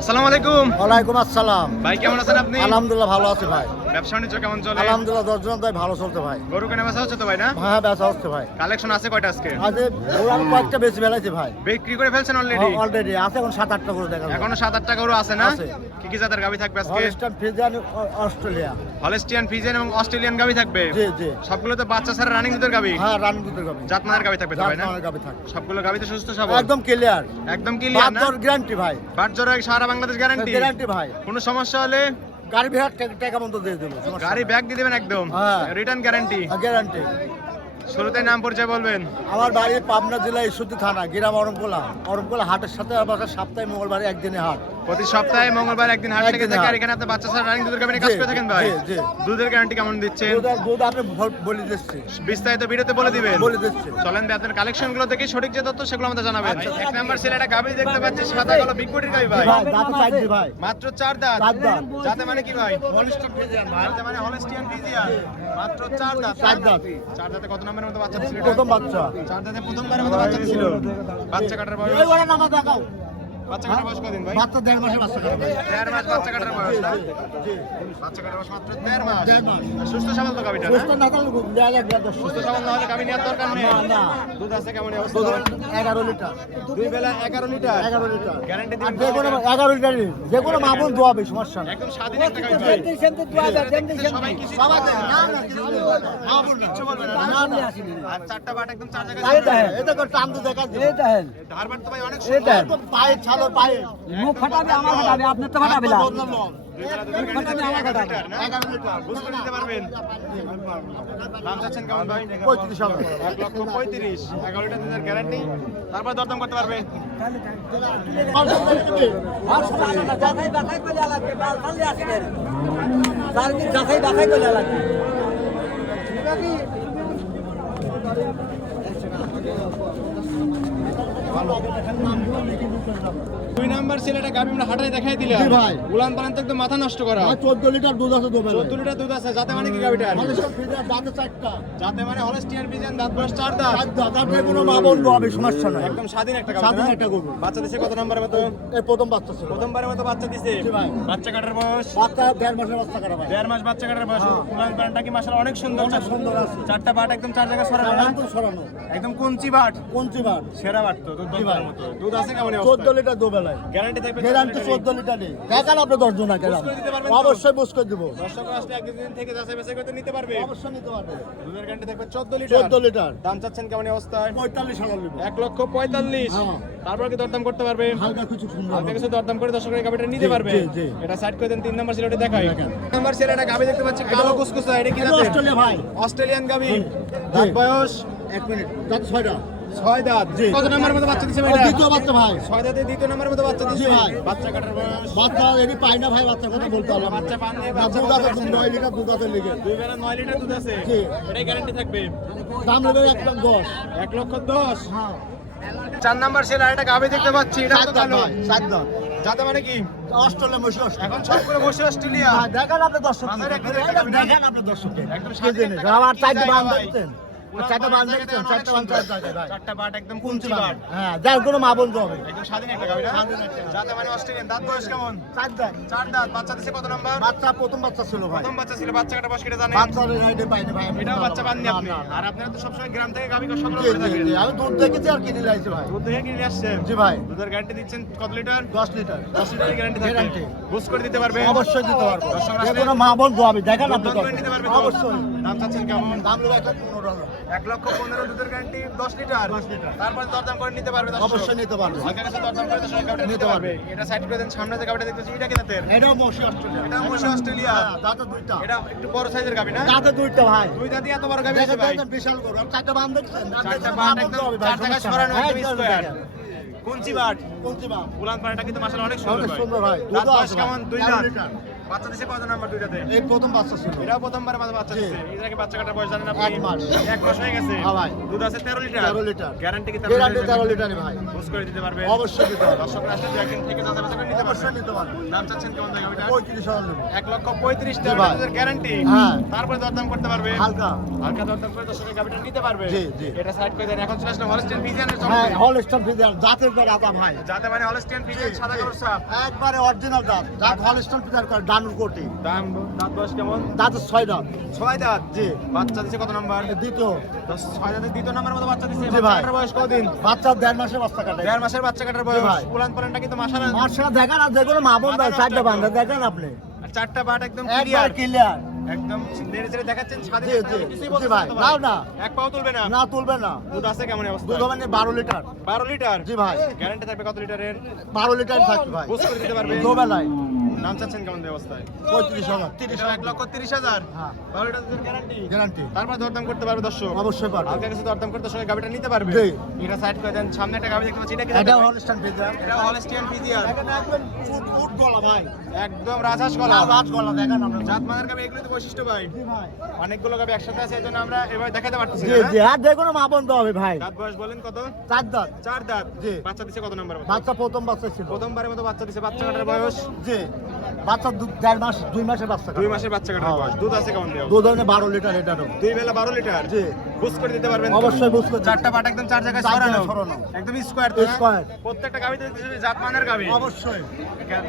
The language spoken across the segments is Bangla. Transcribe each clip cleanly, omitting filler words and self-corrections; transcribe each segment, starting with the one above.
আসসালামু আলাইকুম। ওয়ালাইকুম আসসালাম। ভাই কেমন আছেন আপনি? আলহামদুলিল্লাহ ভালো আছি ভাই। ব্যবসা বাণিজ্য কেমন চলে? আলহামদুলিল্লাহ 10 জন তাই ভালো চলছে ভাই। গরু কেনা বেচা হচ্ছে তো ভাই না? হ্যাঁ বেচা হচ্ছে ভাই। কালেকশন আছে কয়টা আজকে? আজ ওরাল কয়েকটা বেশি বেলাইছে ভাই। বিক্রি করে ফেলছেন অলরেডি? অলরেডি আছে এখন 7-8টা করে দেখা যায়। এখনো 7-8টা গরু আছে না? আছে। কি কি জাতের গাভী থাকবে আজকে? Holstein Friesian Australia. Holstein, Friesian এবং অস্ট্রেলিয়ান গাভী থাকবে। জি জি। সবগুলো তো বাচ্চা ছাড়া রানিং দুধের গাভী। হ্যাঁ রানগুতের গাবি। জাতমানের গাভী থাকবে তো ভাই না? জাতমানের গাবি থাকে। সবগুলো গাভী তো সুস্থ সবল। একদম ক্লিয়ার। একদম ক্লিয়ার না? বাদর গ্যারান্টি ভাই। বাট জোরে সারা বাংলাদেশ গ্যারান্টি। গ্যারান্টি ভাই। কোনো সমস্যা হলে গাড়ি বিহার টাকা মতো দিয়ে দেবো। গাড়ি ব্যাগ দিয়ে দিবেন একদম। হ্যাঁ। Return guarantee. গ্যারান্টি। শুরুতেই নাম পরিচয় বলবেন। আমার বাড়ি পাবনা জেলা ঈশ্বরদী থানা, গ্রাম অরমকোলা হাটের সাথে আমার সপ্তাহে মঙ্গলবার একদিনে হাট। প্রতি সপ্তাহে মঙ্গলবার একদিন হাট থেকে থাকে। আর এখানে আপনি বাচ্চা ছাড়া রানিং দুধের গাভী নিয়ে কাজ করে থাকেন ভাই? জি, জি। দুধের গ্যারান্টি কেমন দিচ্ছেন? দুধ আপনি বলে দিচ্ছি। বিস্তারিত ভিডিওতে বলে দিবেন। বলে দিচ্ছি। চলেন ভাই আপনার কালেকশন গুলো দেখে সঠিক যে তথ্য সেগুলো আমাদের জানাবেন। আচ্ছা। এক নাম্বার ছেলে একটা গাভী দেখতে পাচ্ছি, সাদা কালো বিগ বডির গাভী ভাই। ভাই দাঁতে চাইছি ভাই। মাত্র 4 দাঁত। 4 দাঁত। যাতে মানে কি ভাই? হলস্টাইন ফ্রিজিয়ান ভাই। যাতে মানে হলস্টিয়ান ফ্রিজিয়ান। মাত্র 4 দাঁত। 4 দাঁত। 4 দাঁতে কত নম্বরের মতো বাচ্চা ছিল? প্রথম বাচ্চা। 4 দাঁতে প্রথমবারের মতো বাচ্চা ছিল। বাচ্চা কাটার বয়স? এই বড় নামা দেখাও। বাচ্চা কাটার বয়স কতদিন ভাই? বাচ্চা 1.5 মাসের বাচ্চা কাটা ভাই। 1.5 মাস বাচ্চা কাটার বয়স না? জি। বাচ্চা কাটার বয়স মাত্র 1.5 মাস। 1.5 মাস। সুস্থ সবল তো গাভীটা না? সুস্থ না থাকলে দেয়া লাগবে সুস্থ সবল না হলে গাভী নেওয়ার দরকার নেই। না, না। দুধ আছে কেমন অবস্থা? দুধ 11 লিটার। দুই বেলা 11 লিটার। 11 লিটার। গ্যারান্টি আর দিবেন? যে কোনো 11 লিটারই যে কোনো মামুন দোয়াবে সমস্যা নেই। একদম স্বাধীন একটা গাভী ভাই। সবাই কিছু সবাই দেয়। না না কিছু বলবে না। মামুন না। কিছু বলবে না। না না। আর 4টা বাট একদম 4 জায়গায় এই দেখেন, এটা করে টান দিয়ে দেখা দিই। ধারবার তো ভাই অনেক এই দেখেন। পায়ে ছালো পায়ে। মুখ ফাটাবে আমার ফাটাবে আপনার তো ফাটাবে না ফাটাবে আমার কথা না? 11 লিটার। বুঝ করে দিতে পারবেন? দাম চাচ্ছেন কেমন ভাই? 35,000 1,35,000 11 লিটার দুধের গ্যারান্টি। তারপর দরদাম করতে পারবে। যাচাই বাছাই করে লাগবে মাল খালি আসবে চারদিন যাচাই বাছাই করে লাগবে দুই নাম্বার ছেলেটা গাভী আমরা হাটায় দেখাই দিলাম। জি ভাই। উলান পালান তো একদম মাথা নষ্ট করা। 14 লিটার দুধ আছে দোবেলা। 14 লিটার দুধ আছে। যাতে মানে কি গাভীটার? হলস্টাইন ফ্রিজিয়ান দাঁতে 4টা। যাতে মানে হলস্টিয়ান ফ্রিজিয়ান দাঁত বয়স 4 দাঁত। 4 দাঁত। আর যে কোনো মামুন দোয়াবে সমস্যা নাই। একদম স্বাধীন একটা গাভী। স্বাধীন না? একটা গরু। বাচ্চা দিছে কত নম্বরের মতো? এই প্রথম বাচ্চা ছিল। প্রথমবারের মতো বাচ্চা দিছে। জি ভাই। বাচ্চা কাটার বয়স? বাচ্চা 1.5 মাসের বাচ্চা কাটা ভাই। 1.5 মাস বাচ্চা কাটার বয়স। উলান পালানটা কি মাশাআল্লাহ অনেক সুন্দর। অনেক সুন্দর আছে। 4টা বাট একদম 4 জায়গায় সরানো না? একদম সরানো। একদম কুঞ্চি বাট। কোনচি বার? সেরা বাট তো দুধ জি ভাই। দরকার মতো। দুধ আছে কেমন 14 লিটার দোবেলায়। গ্যারান্টি থাকবে? গ্যারান্টি 14 লিটারই। দেখান আপনি 10 জন আগে। বুঝ করে দিতে পারবেন তো? অবশ্যই বুঝ করে দেব। দর্শক আসলে একদিন থেকে যাচাই বাছাই করতে নিতে পারবে। অবশ্যই নিতে পারবে। দুধের গ্যারান্টি থাকবে 14 লিটার। 14 লিটার। দাম চাচ্ছেন কেমন এই অবস্থায়? 45,000 নিব। 1,45,000 হ্যাঁ। তারপর কি দরদাম করতে পারবে? হালকা কিছু সুন্দর। হালকা কিছু দরদাম করে দর্শকের গাবিটা নিতে জি, পারবে। জি, জি। এটা সাইড করে দেন। 3 নাম্বার ছেলেটা দেখাই। দেখেন। নাম্বার ছেলেটা গাবি দেখতে পাচ্ছি কালো কুসকুসা। এটা কি এটা জাতের? অস্ট্রেলিয়া ভাই। অস্ট্রেলিয়ান গাবি। জি। দাঁত জি। বয়স? 1 মিনিট। দাঁত 6টা। 6 দাঁত। জি। কত নাম্বারের মতো বাচ্চা দিছে ভাই ও এটা? দ্বিতীয় বাচ্চা ভাই। 6 দাঁতে দ্বিতীয় নাম্বারের মতো বাচ্চা দিছে। জি ভাই। বাচ্চা কাটার বয়স? বাচ্চা এটি পাই না ভাই, বাচ্চা কথা বলতে হবে। বাচ্চা পান নিয়ে না, বাচ্চা দুধ বলতে আছে, পারছেন না। 9 লিটার দুধ আছে লিগে। দুই বেলা 9 লিটার দুধ আছে। জি। এটাই গ্যারান্টি থাকবে। দাম নেবে 1,10,000। 1,10,000 হ্যাঁ। 4 নাম্বার ছেলে আরেকটা গাবি দেখতে পাচ্ছি। এটা তো 7 দাঁত কালো। ভাই, 7 দাঁত। যাতে মানে কি? অস্ট্রেলিয়া মশলা। এখন সব করে বসে অস্ট্রেলিয়া। হ্যাঁ, দেখান আপনি দর্শক। মাথায় রেখে দেখান। দেখান আপনি দর্শককে। একদম কি স্বাধীন জিনিস? একটা আবার কি 4টা জায়গা বান ভাই? দেখছেন? 4টা বান দেখছেন? 4টা বান 4 জায়গায় ভাই। 4টা বাট একদম কুঞ্চি কুঞ্চি বান। বাট। হ্যাঁ, যার কোনো মা বলতে হবে। একদম স্বাধীন একটা গাবি না? স্বাধীন একটা। যাতে মানে অস্ট্রেলিয়ান। দাঁত বয়স কেমন? 4 দাঁত। 4 দাঁত। বাচ্চা দিছে কত নাম্বার? বাচ্চা প্রথম বাচ্চা ছিল ভাই। প্রথম বাচ্চা ছিল। বাচ্চা কাটা বয়স কেটে জানেন? বাচ্চা রাইডে পাইনি ভাই। এটাও বাচ্চা পাননি না, আপনি। না, না। আর আপনারা তো সবসময় গ্রাম থেকে গাবি সংগ্রহ জি, করে জি, থাকেন। জি। আমি দুধ দেখেছি আর কিনে লাইছি ভাই। দুধ থেকে কিনে আসছেন? জি ভাই। দুধের গ্যারান্টি দিচ্ছেন কত লিটার? 10 লিটার। 10 লিটারের গ্যারান্টি থাকবে। গ্যারান্টি। বুঝ করে দিতে পারবে? অবশ্যই দিতে পারবো। দর্শক যে আসলে- কোনো মা বল দোয়াবি। দেখান আপনি দুধ করে নিতে পারবে তো? অবশ্যই। দাম চাচ্ছেন কেমন? দাম নেবে 1,15,000। 1,15,000 দুধের গ্যারান্টি 10 লিটার। 10 লিটার। তারপর দরদাম করে নিতে পারবে দর্শক। অবশ্যই নিতে পারবে। হালকা কাছে দরদাম করে দর্শক গাবিটা নিতে নিতে পারবে। পারবে। এটা সাইড করে দেন। সামনে যে গাবিটা দেখতেছি এটা কি জাতের? এটাও মশি অস্ট্রেলিয়া। এটা মশি অস্ট্রেলিয়া। হ্যাঁ, দাঁতে দুইটা। এটা একটু বড় সাইজের গাবি না? দাঁতে দুইটা ভাই। দুই দাঁতি এত বড় গাবি আছে দেখেন ভাই। দেখেন বিশাল গরু। আর 4টা বান দেখছেন? 4টা বাট একদম 4 জায়গায় সরানো একদম স্কয়ার। কুঞ্চি বাট। কোনটি বান? উলান পাড়াটা কিন্তু মাশাআল্লাহ অনেক সুন্দর অনেক ভাই। সুন্দর ভাই। দাঁত দুধও বয়স আছে কেমন? ভাই। 2 11 দাঁত। লিটার। বাচ্চা দিছে কত নাম্বার দুইটাতে? এই প্রথম বাচ্চা ছিল। এটাও প্রথমবারে বাচ্চা জি। দিছে। এর আগে বাচ্চা কাটার বয়স জানেন আপনি? 1 মাস। 1 মাস হয়ে গেছে। হ্যাঁ ভাই। দুধ আছে 13 লিটার। 13 লিটার। গ্যারান্টি কি গ্যারান্টি 13 লিটারই ভাই। বুঝ করে দিতে পারবে? অবশ্যই দিতে পারবে। দর্শকরা আসলে একদিন থেকে যাচাই বাছাই করে নিতে পারবে। অবশ্যই নিতে পারবে। দাম চাচ্ছেন কেমন দাম এটা? 35,000 নেব। 1,35,000 জি টাকা ভাই। দুধের গ্যারান্টি। হ্যাঁ। তারপরে দরদাম করতে পারবে। হালকা। হালকা দরদাম করে দর্শকের গাবিটা নিতে পারবে। জি, জি। এটা সাইড করে দেন। এখন চলে আসলে হলস্টেইন ফ্রিজিয়ানের হ্যাঁ, চমকে। হলস্টাইন ফ্রিজিয়ান দাঁতে দেখবে রাজা ভাই। যাতে মানে হলস্টিয়ান ফ্রিজিয়ান সাদা কালার সাপ। একবারে অরিজিনাল দাঁত। দাঁত হলস্টন পিটার করে ডানুর কোটি। দাম দাঁত বয়স কেমন? দাঁত 6 দাঁত। 6 দাঁত। জি। বাচ্চা দিছে কত নাম্বার? দ্বিতীয়। 6 দাঁতের দ্বিতীয় নাম্বার মতো বাচ্চা দিছে। জি ভাই। বাচ্চাটার বয়স কতদিন? বাচ্চা 1.5 মাসে বাচ্চা কাটে। 1.5 মাসের বাচ্চা কাটার বয়স। ভাই। পুরান পালানটা কিন্তু মাশাআল্লাহ। মাশাআল্লাহ দেখেন আর যেগুলো মা বোন দেয় 4টা বান্ধা দেখেন আপনি। আর চারটা বাট একদম একবার ক্লিয়ার। ক্লিয়ার। একদম নেড়ে চেড়ে দেখাচ্ছেন ছাদে জি, জি, কিছুই জি বলতে ভাই, নাও না। এক পাও তুলবে না। না তুলবে না। দুধ আছে কেমন অবস্থা? দুধ মানে 12 লিটার। 12 লিটার। জি ভাই। গ্যারান্টি থাকবে কত লিটারের? 12 লিটার থাকবে ভাই। বুঝ করে দিতে পারবে? দুবেলায় নাম চাচ্ছেন কেমন অবস্থায়? 35,000 এটা 1,30,000। হ্যাঁ। 12 লিটার দুধের গ্যারান্টি। গ্যারান্টি। তারপর দরদাম করতে পারবে দর্শক। অবশ্যই পারবে। হালকা কিছু দরদাম করতে সঙ্গে গাবিটা নিতে পারবে। জি। এটা সাইড করে দেন। সামনে একটা গাবি দেখতে পাচ্ছি, এটা কি? এটা হলস্টাইন ফ্রিজিয়ান। এটা হলস্টিয়ান ফ্রিজিয়ান। দেখেন একদম ফুট গলা ভাই। একদম রাজহাঁস গলা। রাজ গলা দেখেন আপনি। জাত মানের গাবি এগুলো তো বৈশিষ্ট্য ভাই। জি ভাই। অনেকগুলো গাবি একসাথে আছে এজন্য আমরা এভাবে দেখাতে পারতেছি জি না। জি আর যেকোনো মা বোন তো হবে ভাই। দাঁত বয়স বলেন কত? 4 দাঁত। 4 দাঁত। জি। বাচ্চা দিছে কত নাম্বার? বাচ্চা প্রথম বাচ্চা ছিল। প্রথমবারের মতো বাচ্চা দিছে। বাচ্চা কাটার বয়স জি। বাচ্চা 1.5 মাস 2 মাসের বাচ্চা 2 মাসের বাচ্চা কাটার বয়স। দুধ আছে কেমন দেও? দুধ হচ্ছে 12 লিটার এটারও। 2 বেলা 12 লিটার। জি। বুঝ করে দিতে পারবেন? অবশ্যই বুঝতে চারটা পাট একদম চার জায়গায় চার ছড়ানো। জায়গায় ছড়ানো। একদম স্কয়ার তো। স্কয়ার। প্রত্যেকটা গাবিতে দিতে জাত মানের গাবি। অবশ্যই।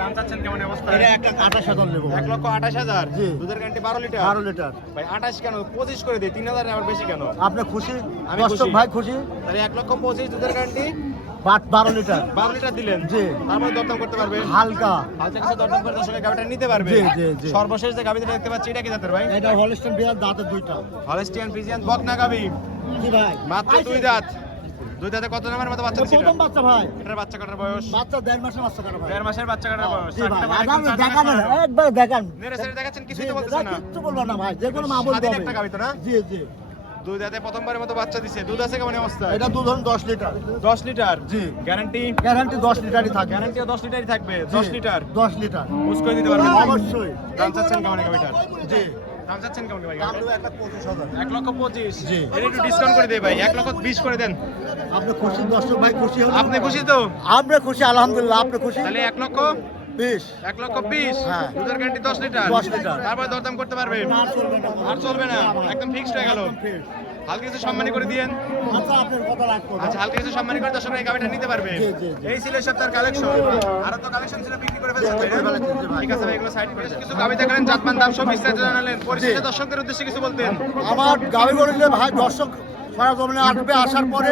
দাম চাচ্ছেন কেমন অবস্থা? এটা 1,28,000 নেব। 1,28,000। জি। দুধের গ্যারান্টি 12 লিটার। 12 লিটার। ভাই 28 কেন? 25 করে দেই। 3,000 আবার বেশি কেন? আপনি খুশি? আমি দর্শক খুশি। ভাই খুশি? তাহলে 1,25,000 দুধের গ্যারান্টি। But 12 litre. 12 লিটার দিলেন। জি। তারপরে দরদাম করতে পারবেন। হালকা। হালকা কিছু দরদাম করে দর্শকের গাবিটা নিতে পারবে। জি, জি, জি। সর্বশেষ যে গাবিটা দেখতে পাচ্ছি এটা কি জাতের ভাই? এটা হলস্টাইন বিয়ার দাঁতের দুইটা। হলস্টিয়ান ফ্রিজিয়ান বকনা গাবি। জি ভাই। মাত্র 2 দাঁত। 2 দাঁতে কত নাম্বার মতো বাচ্চা দিছে? প্রথম বাচ্চা ভাই। এটার বাচ্চা কাটার বয়স বাচ্চা 1.5 মাসের বাচ্চা কাটা ভাই। 1.5 মাসের বাচ্চা কাটার বয়স। জি ভাই। চারটা বাট আগামী একদম চার দেখান জায়গায় ছড়ানো। একবার দেখান। নেড়ে ছেড়ে দেখাচ্ছেন, কিছুই জি, তো বলতেছে না। কিচ্ছু বলবো না ভাই। যেকোনো মা বলতে স্বাধীন হবে। একটা গাবি তো না? জি জি। 2 দাঁতে প্রথমবারের মতো বাচ্চা দিছে। দুধ আছে কেমন অবস্থা? এটা দুধ ধরুন 10 লিটার। 10 লিটার। জি। গ্যারান্টি? গ্যারান্টি 10 লিটারই থাকে। গ্যারান্টিও 10 লিটারই থাকবে। জি, 10 লিটার। 10 লিটার। বুঝ করে দিতে পারবেন? অবশ্যই। দাম চাচ্ছেন কেমন এই গাবিটার? জি। দাম চাচ্ছেন কেমন ভাই? দাম দেবো 1,25,000। 1,25,000। জি। এটা একটু ডিসকাউন্ট করে দেই ভাই। 1,20,000 করে দেন। আপনি খুশি? দর্শক ভাই খুশি হন? আপনি খুশি তো? আমরা খুশি আলহামদুলিল্লাহ। আপনি খুশি? তাহলে 1,20,000। 20। 1,20,000। হ্যাঁ। দুধের গ্যারান্টি 10 লিটার। 10 লিটার। তারপর দরদাম করতে পারবেন? আর চলবে না। আর চলবে না। একদম ফিক্সড হয়ে গেল। একদম fixed। হালকা কিছু সম্মানী করে দিয়েন। আচ্ছা আপনার কথা রাখবো। আচ্ছা, হালকা কিছু সম্মানী করে দর্শকরা এই গাবিটা নিতে পারবে। জি, জি, জি। এই ছিল সপ্তাহের কালেকশন। আর তো কালেকশন ছিল বিক্রি করে ফেলছেন ভাই, না? বিক্রি করে ফেলেছি, জি ভাই। ঠিক আছে ভাই, এগুলো সাইড করে দেন। কিছু গাবি দেখালেন, জাতমান, দাম সব বিস্তারিত জানালেন। পরিশেষে দর্শকদের উদ্দেশ্যে কিছু বলতেন? আমার গাড়ি বললে ভাই দর্শক সারা জমিনে আসবে, আসার পরে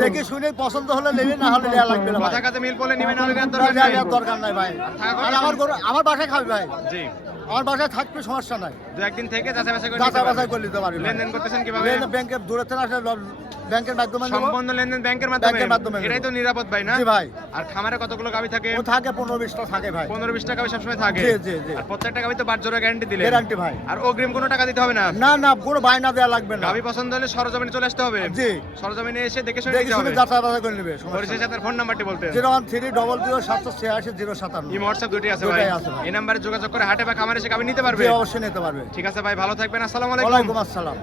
দেখে শুনে পছন্দ হলে নেবে, না হলে নেওয়া লাগবে না ভাই। কথা কাজে মিল পড়লে নিবেন, নাহলে নেওয়ার না, দরকার নেই। নেওয়ার দরকার নাই ভাই। থাকা আর আমার গরু আমার বাসায় খাবে ভাই। জি। আমার বাসায় থাকবে, সমস্যা নাই। 2-1 দিন থেকে যাচাই বাছাই করে নিতে যাচাই বাছাই পারবেন। করে নিতে পারবে। লেনদেন করতেছেন কিভাবে? ব্যাংকের দূরে থেকে আসলে ব্যাংকের মাধ্যমে নেবো। সম্পূর্ণ লেনদেন ব্যাংকের ব্যাংকের মাধ্যমে মাধ্যমে। নেব। এটাই তো নিরাপদ ভাই, না? জি ভাই। আর খামারে কতগুলো গাবি থাকে? ও থাকে 15-20টা থাকে ভাই। 15-20 টাকা সবসময় থাকে। জি, জি, জি। আর প্রত্যেকটা গাবি তো 5 জোড়া গ্যারান্টি দিলেন। গ্যারান্টি ভাই। আর অগ্রিম কোনো টাকা দিতে হবে না। না না, কোনো বায়না দেওয়া লাগবে না। গাবি পছন্দ হলে সরজমিনে চলে আসতে হবে। জি। সরজমিনে এসে দেখে শুনে দেখে নিতে শুনে হবে। যাচাই বাছাই করে নেবে। সমস্যা পরিশেষে আপনার ফোন নাম্বারটি বলতেন? 01300778057। এই হোয়াটসঅ্যাপ দুটি আছে ভাই। দুটাই আছে ভাই। এই নাম্বারে যোগাযোগ করে হাটে বা খামারে এসে গাবি নিতে পারবে। জি, অবশ্যই নিতে পারবে। ঠিক আছে ভাই, ভালো থাকবেন। আসসালামু আলাইকুম। ওয়ালাইকুম আসসালাম।